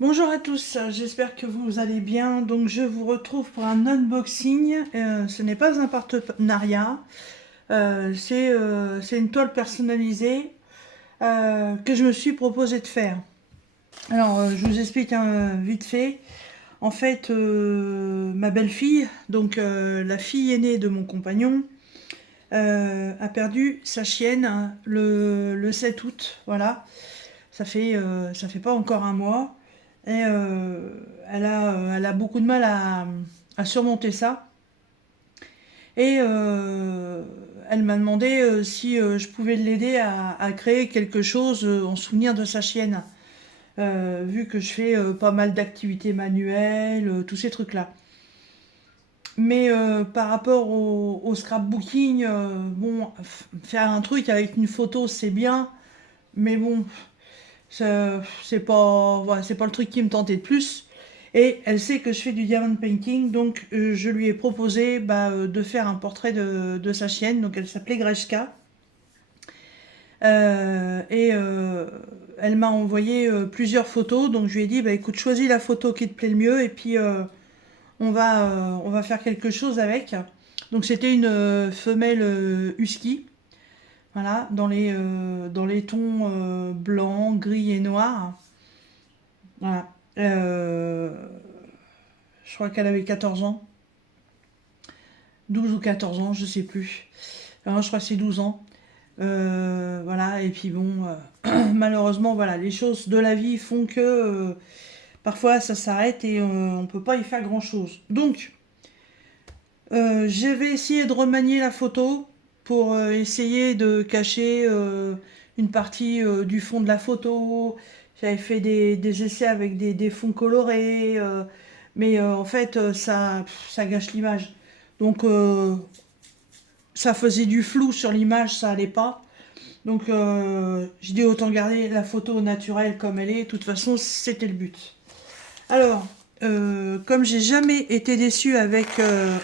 Bonjour à tous, j'espère que vous allez bien. Donc je vous retrouve pour un unboxing. Ce n'est pas un partenariat, c'est une toile personnalisée que je me suis proposé de faire. Alors je vous explique vite fait. En fait, ma belle-fille, donc la fille aînée de mon compagnon, a perdu sa chienne le 7 août. Voilà, ça fait pas encore un mois. Et elle a beaucoup de mal à surmonter ça. Et elle m'a demandé si je pouvais l'aider à créer quelque chose en souvenir de sa chienne. Vu que je fais pas mal d'activités manuelles, tous ces trucs-là. Mais par rapport au scrapbooking, bon, faire un truc avec une photo, c'est bien. Mais bon, voilà, c'est pas le truc qui me tentait de plus. Et elle sait que je fais du diamond painting, donc je lui ai proposé de faire un portrait de sa chienne. Donc elle s'appelait Greshka. Et elle m'a envoyé plusieurs photos. Donc je lui ai dit, écoute, choisis la photo qui te plaît le mieux et puis on va faire quelque chose avec. Donc c'était une femelle husky. Voilà, dans les tons blanc, gris et noir. Voilà. Je crois qu'elle avait 14 ans. 12 ou 14 ans, je sais plus. Alors, je crois que c'est 12 ans. Voilà, et puis bon, malheureusement, voilà, les choses de la vie font que parfois ça s'arrête et on peut pas y faire grand chose. Donc, je vais essayer de remanier la photo pour essayer de cacher une partie du fond de la photo. J'avais fait des essais avec des fonds colorés, mais en fait, ça gâche l'image. Donc, ça faisait du flou sur l'image, ça allait pas. Donc, je dis autant garder la photo naturelle comme elle est. De toute façon, c'était le but. Alors, comme j'ai jamais été déçue avec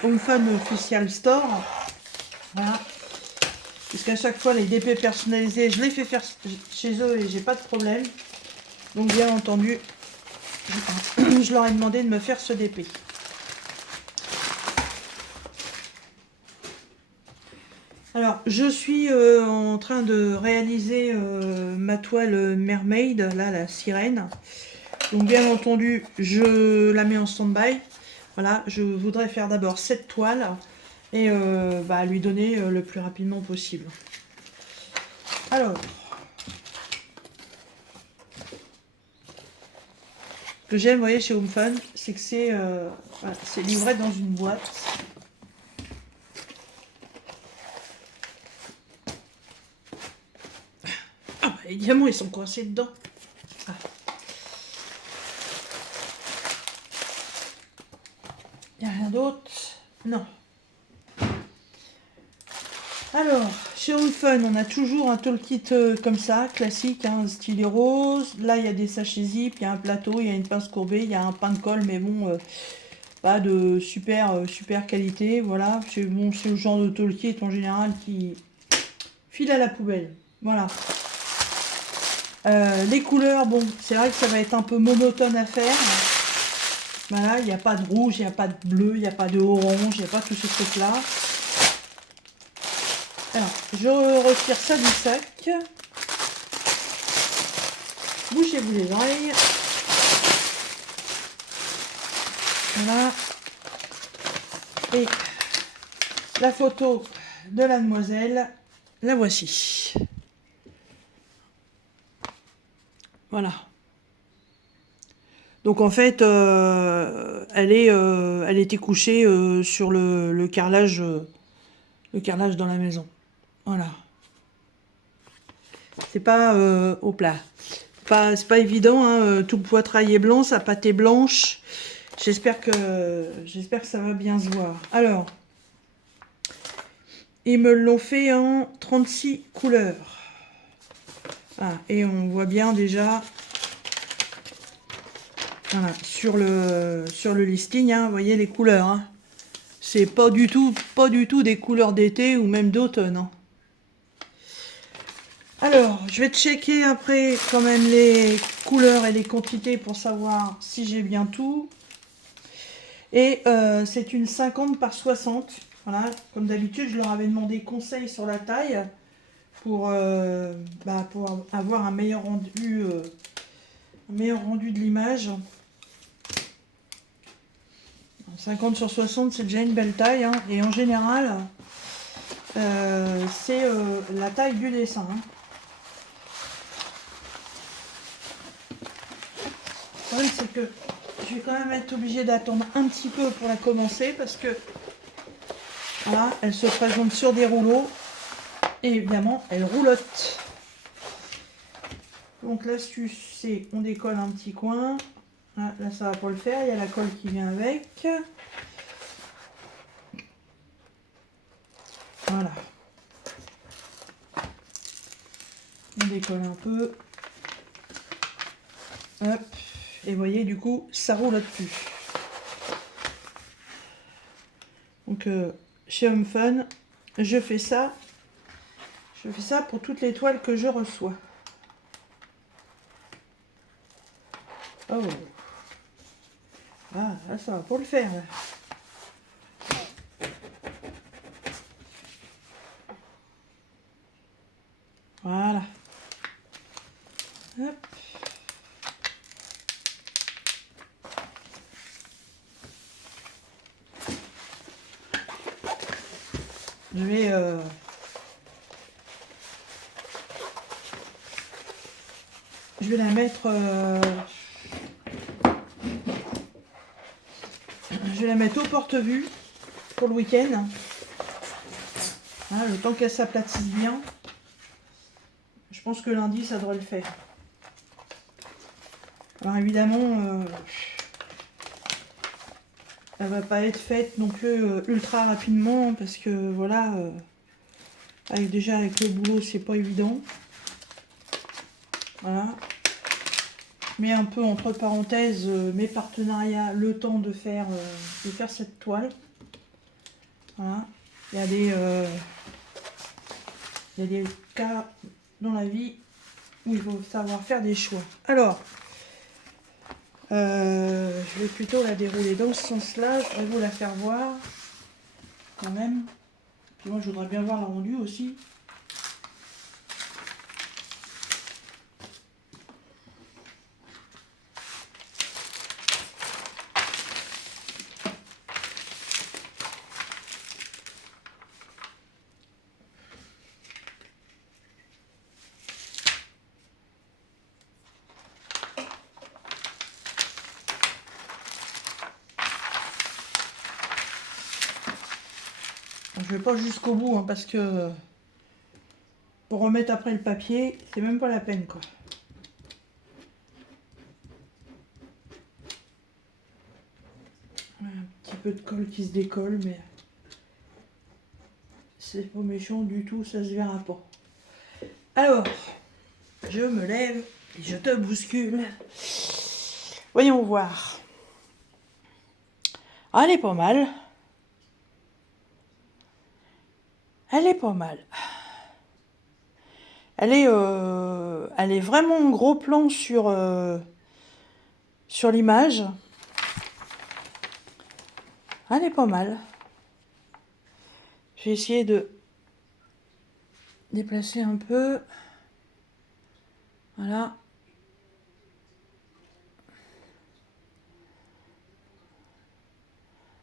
Home Fun Official Store, voilà, puisqu'à chaque fois les DP personnalisés, je les fais faire chez eux et j'ai pas de problème. Donc bien entendu, je leur ai demandé de me faire ce DP. Alors, je suis en train de réaliser ma toile Mermaid, là, la sirène. Donc bien entendu, je la mets en stand-by. Voilà, je voudrais faire d'abord cette toile et lui donner le plus rapidement possible. Alors, ce que j'aime, vous voyez, chez Home Fun, c'est que voilà, c'est livré dans une boîte. Ah bah, les diamants, ils sont coincés dedans. Ah. Il n'y a rien d'autre? Non. Alors, chez Home Fun, on a toujours un toolkit comme ça, classique, hein, stylet rose. Là, il y a des sachets zip, il y a un plateau, il y a une pince courbée, il y a un pain de colle, mais bon, pas de super qualité. Voilà, c'est bon, le genre de toolkit en général qui file à la poubelle. Voilà. Les couleurs, bon, c'est vrai que ça va être un peu monotone à faire. Voilà, il n'y a pas de rouge, il n'y a pas de bleu, il n'y a pas de orange, il n'y a pas tous ces trucs-là. Alors, je retire ça du sac. Bouchez-vous les oreilles. Voilà. Et la photo de la demoiselle, la voici. Voilà. Donc en fait, elle était couchée sur le carrelage dans la maison. Voilà. C'est pas au plat. C'est pas évident, hein, tout le poitrail est blanc, sa pâte est blanche. J'espère que ça va bien se voir. Alors, ils me l'ont fait en 36 couleurs. Ah, et on voit bien déjà, voilà, sur le listing, hein, vous voyez les couleurs. Hein. C'est pas du tout des couleurs d'été ou même d'automne. Hein. Alors, je vais checker après quand même les couleurs et les quantités pour savoir si j'ai bien tout. Et c'est une 50 par 60. Voilà, comme d'habitude, je leur avais demandé conseil sur la taille pour avoir un meilleur rendu de l'image. 50 sur 60, c'est déjà une belle taille, hein. Et en général, c'est la taille du dessin, hein. Le problème, c'est que je vais quand même être obligée d'attendre un petit peu pour la commencer parce que voilà, elle se présente sur des rouleaux et évidemment, elle roulotte. Donc l'astuce, c'est on décolle un petit coin. Là, ça va pas le faire, il y a la colle qui vient avec. Voilà. On décolle un peu. Hop. Et vous voyez, du coup, ça roule là-dessus. Donc, chez Home Fun, je fais ça. Je fais ça pour toutes les toiles que je reçois. Oh. Ah, là, ça va pour le faire, là. Voilà. Hop. Je vais la mettre au porte-vue pour le week-end. Hein, le temps qu'elle s'aplatisse bien. Je pense que lundi, ça devrait le faire. Alors évidemment, elle va pas être faite non plus ultra rapidement parce que voilà, déjà avec le boulot, c'est pas évident. Voilà. Mais un peu entre parenthèses mes partenariats, le temps de faire cette toile. Voilà. Il y a des cas dans la vie où il faut savoir faire des choix. Alors, je vais plutôt la dérouler dans ce sens-là. Je vais vous la faire voir quand même. Puis moi, je voudrais bien voir le rendu aussi. Je vais pas jusqu'au bout hein, parce que pour remettre après le papier, c'est même pas la peine quoi. Un petit peu de colle qui se décolle, mais c'est pas méchant du tout, ça se verra pas. Alors, je me lève et je te bouscule. Voyons voir. Ah, elle est pas mal. Elle est pas mal. Elle est vraiment en gros plan sur l'image. Elle est pas mal. Je vais essayer de déplacer un peu. Voilà.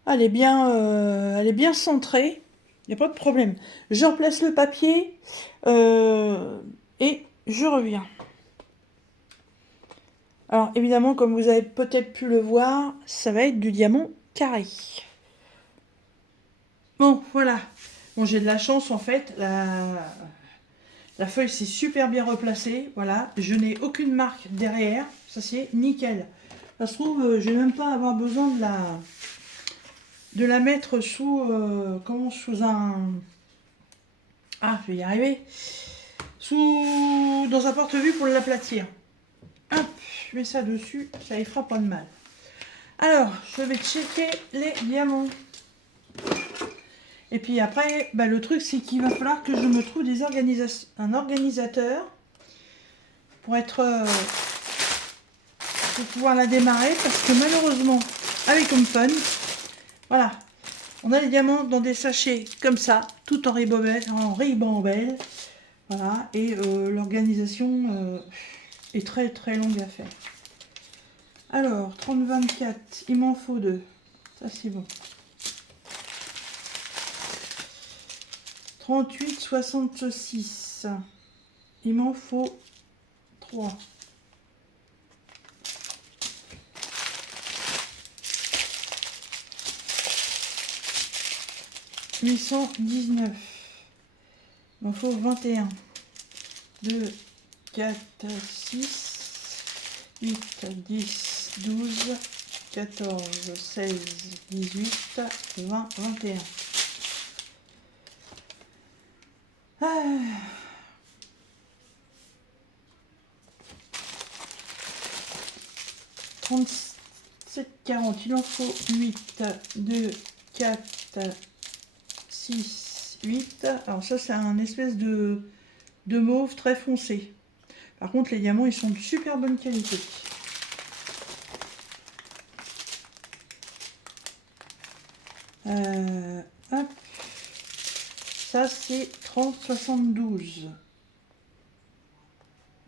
Elle est bien centrée. Il n'y a pas de problème. Je replace le papier et je reviens. Alors évidemment, comme vous avez peut-être pu le voir, ça va être du diamant carré. Bon, voilà. Bon, j'ai de la chance en fait. La feuille s'est super bien replacée. Voilà. Je n'ai aucune marque derrière. Ça c'est nickel. Ça se trouve, je vais même pas avoir besoin de la mettre sous sous un... Ah, je vais y arriver. Dans un porte-vue pour l'aplatir. Hop, je mets ça dessus, ça y fera pas de mal. Alors, je vais checker les diamants. Et puis après, bah, le truc, c'est qu'il va falloir que je me trouve un organisateur pour pour pouvoir la démarrer, parce que malheureusement, avec Home Fun, voilà, on a les diamants dans des sachets comme ça, tout en ribambelle, voilà, et l'organisation est très très longue à faire. Alors, 30-24, il m'en faut 2, ça c'est bon. 38-66, il m'en faut 3. 819, il m'en faut 21. 2, 4, 6, 8, 10, 12, 14, 16, 18, 20, 21. Ah. 37, 40, il en faut 8, 2, 4, 6, 8. Alors ça, c'est un espèce de mauve très foncé. Par contre, les diamants, ils sont de super bonne qualité. Hop. Ça, c'est 30-72.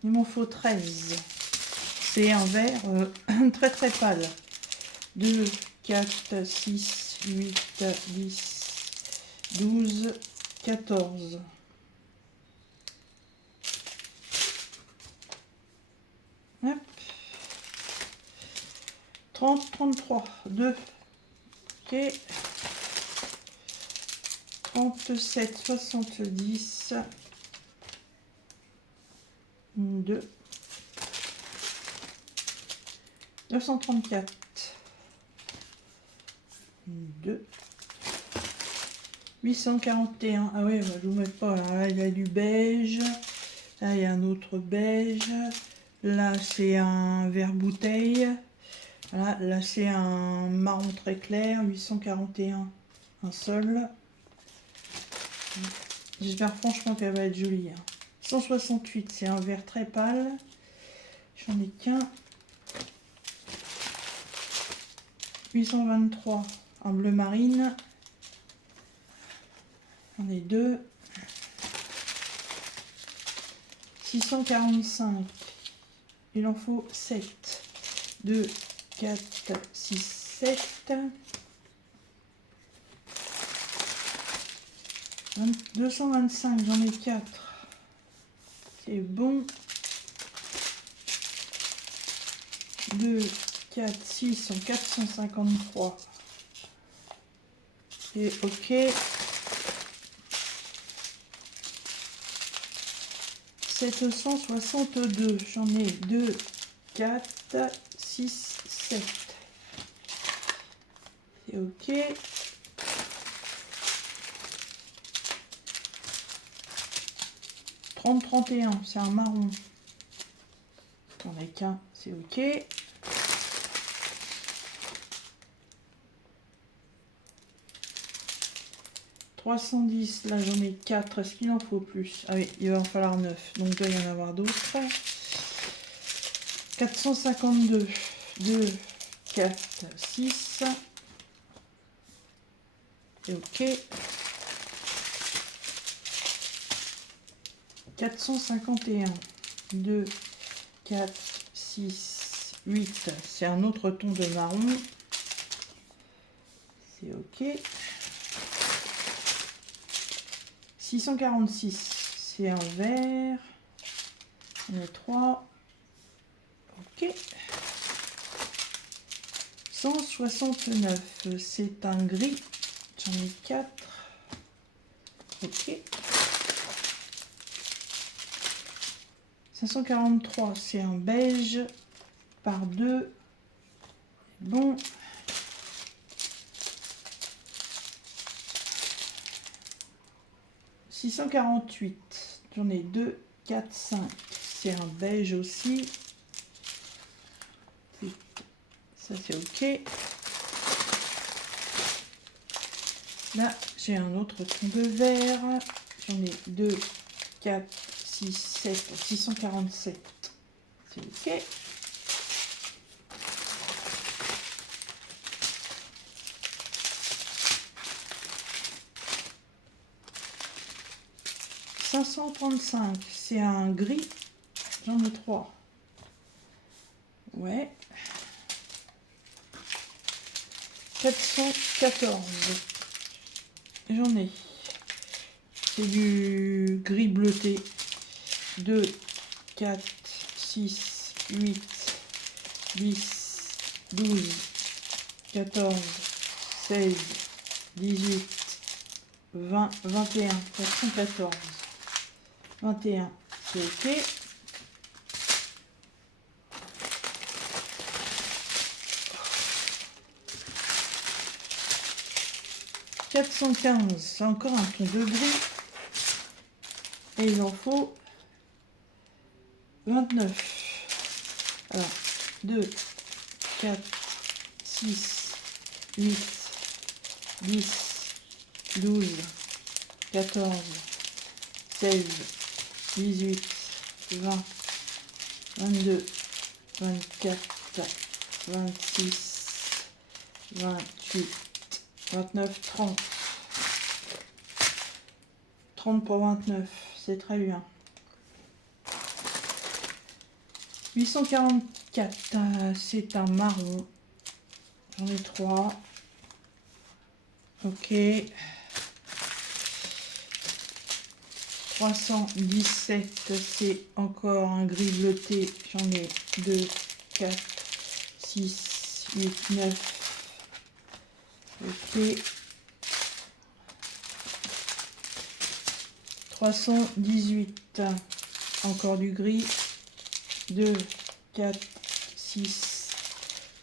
Il m'en faut 13. C'est un vert très très pâle. 2, 4, 6, 8, 10, 12, 14. Hop. 30, 33. 2. Ok. 37, 70. 2. 934. 2. 841. Ah oui, bah, je vous mets pas. Alors là, il y a du beige. Là, il y a un autre beige. Là, c'est un vert bouteille. Voilà, là, c'est un marron très clair. 841. Un seul. J'espère franchement qu'elle va être jolie. 168, c'est un vert très pâle. J'en ai qu'un. 823, un bleu marine. J'en ai 2. 645, il en faut 7. 2, 4, 6, 7. 225, j'en ai 4. C'est bon. 2, 4, 6 en 453. Et ok. 762, j'en ai 2, 4, 6, 7. C'est ok. 30-31, c'est un marron. J'en ai qu'un, c'est ok. 310, là j'en ai 4. Est-ce qu'il en faut plus? Ah oui, il va en falloir 9. Donc il doit y en avoir d'autres. 452, 2, 4, 6. Et ok. 451, 2, 4, 6, 8. C'est un autre ton de marron. C'est ok. 646, c'est un vert. On a 3. Ok. 169, c'est un gris. J'en ai 4. Ok. 543, c'est un beige par 2. Bon. 648, j'en ai 2, 4, 5. C'est un beige aussi. Ça c'est ok. Là J'ai un autre ton de vert. J'en ai 2, 4, 6, 7, 647. C'est ok. « 535, c'est un gris. J'en ai 3. Ouais. 414. J'en ai. C'est du gris bleuté. 2, 4, 6, 8, 10, 12, 14, 16, 18, 20, 21, 414. 21, c'est ok. « 415, c'est encore un ton de gris. Et il en faut 29. Alors, 2, 4, 6, 8, 10, 12, 14, 16, 18, 20, 22, 24, 26, 28, 29, 30. 30 pour 29, c'est très bien. 844, c'est un marron. J'en ai 3. Ok. 317, c'est encore un gris bleuté. J'en ai 2, 4, 6, 8, 9. Ok. 318, encore du gris. 2, 4, 6,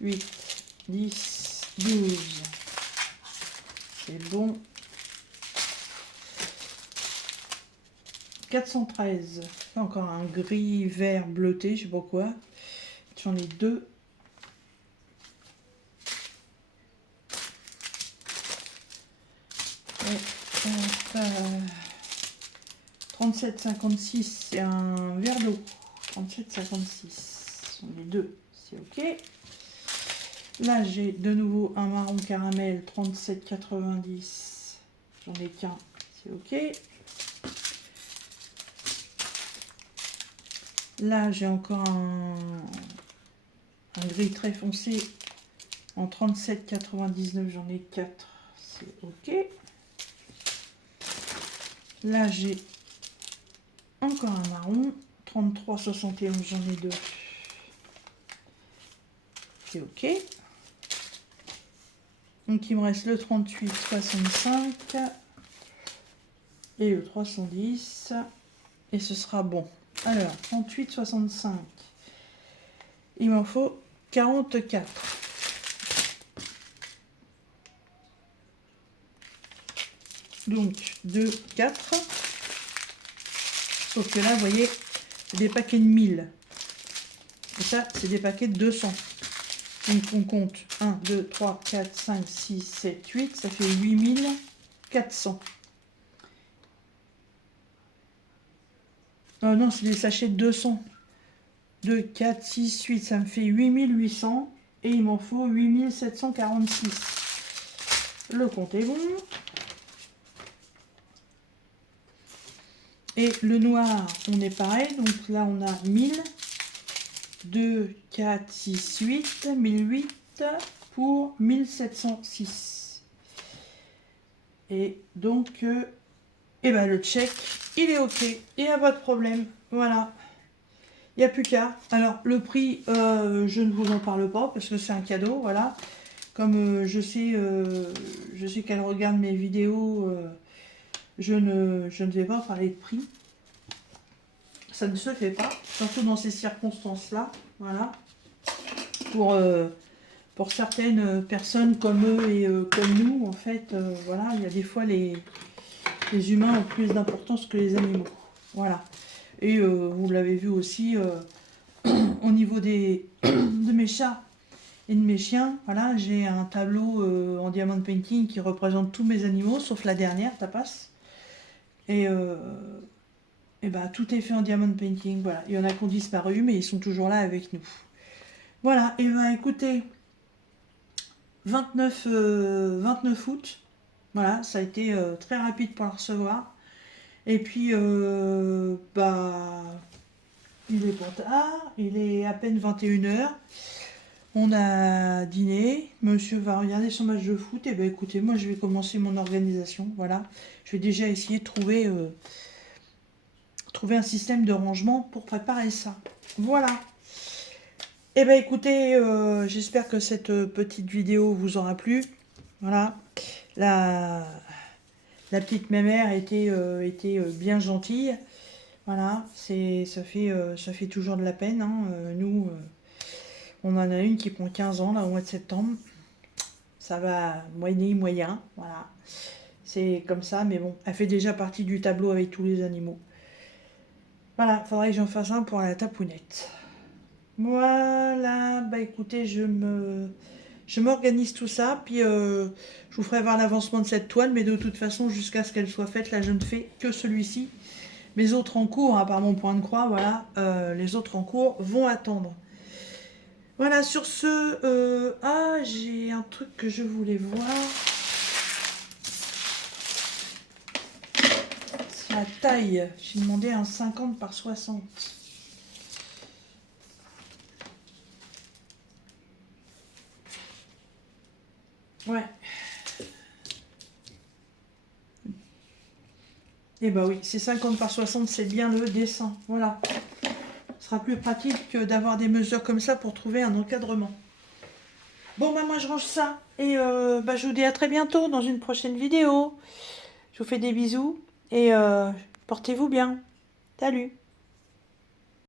8, 10, 12. C'est bon. 413, encore un gris vert bleuté, je sais pas quoi. J'en ai 2. 37,56, c'est un verre d'eau. 37,56, j'en ai 2, c'est ok. Là, j'ai de nouveau un marron caramel, 37,90. J'en ai qu'un, c'est ok. Là, j'ai encore un gris très foncé en 37,99. J'en ai 4, c'est ok. Là, j'ai encore un marron, 33,71. J'en ai 2. C'est ok. Donc il me reste le 38,65 et le 310 et ce sera bon. Alors 38,65, il m'en faut 44. Donc 2, 4. Sauf que là, vous voyez, c'est des paquets de 1000. Et ça, c'est des paquets de 200. Donc on compte 1, 2, 3, 4, 5, 6, 7, 8, ça fait 8400. Non, c'est des sachets de 200. 2, 4, 6, 8, ça me fait 8800. Et il m'en faut 8746. Le compte est bon. Et le noir, on est pareil. Donc là, on a 1000. 2, 4, 6, 8, 1008 pour 1706. Et donc, le check, il est ok. Il n'y a pas de problème. Voilà. Il n'y a plus qu'à. Alors, le prix, je ne vous en parle pas parce que c'est un cadeau. Voilà. Comme je sais qu'elle regarde mes vidéos, je ne vais pas parler de prix. Ça ne se fait pas, surtout dans ces circonstances-là. Voilà. Pour certaines personnes comme eux et comme nous, en fait, voilà, il y a des fois les humains ont plus d'importance que les animaux. Voilà. Et vous l'avez vu aussi au niveau de mes chats. et de mes chiens. Voilà, j'ai un tableau en diamond painting qui représente tous mes animaux, sauf la dernière, Tapas. Et bah, tout est fait en diamond painting. Voilà, il y en a qui ont disparu, mais ils sont toujours là avec nous. Voilà, et ben écoutez, 29 août. Voilà, ça a été très rapide pour la recevoir. Et puis, bah, il est pas tard, il est à peine 21h. On a dîné, monsieur va regarder son match de foot. Et ben écoutez, moi je vais commencer mon organisation. Voilà, je vais déjà essayer de trouver un système de rangement pour préparer ça. Voilà. Et ben écoutez, j'espère que cette petite vidéo vous aura plu. Voilà, la petite mémère était bien gentille. Voilà, ça fait toujours de la peine. Hein. Nous, on en a une qui prend 15 ans là au mois de septembre. Ça va moyen, voilà. C'est comme ça, mais bon, elle fait déjà partie du tableau avec tous les animaux. Voilà, faudrait que j'en fasse un pour la tapounette. Voilà, bah écoutez, je m'organise tout ça, puis je vous ferai voir l'avancement de cette toile, mais de toute façon, jusqu'à ce qu'elle soit faite, là je ne fais que celui-ci. Mes autres en cours, à part mon point de croix, voilà, les autres en cours vont attendre. Voilà, sur ce, j'ai un truc que je voulais voir. C'est la taille. J'ai demandé un 50 par 60. Ouais. Et bah oui, c'est 50 par 60, c'est bien le dessin. Voilà. Ce sera plus pratique que d'avoir des mesures comme ça pour trouver un encadrement. Bon, bah moi je range ça. Et bah, je vous dis à très bientôt dans une prochaine vidéo. Je vous fais des bisous et portez-vous bien. Salut!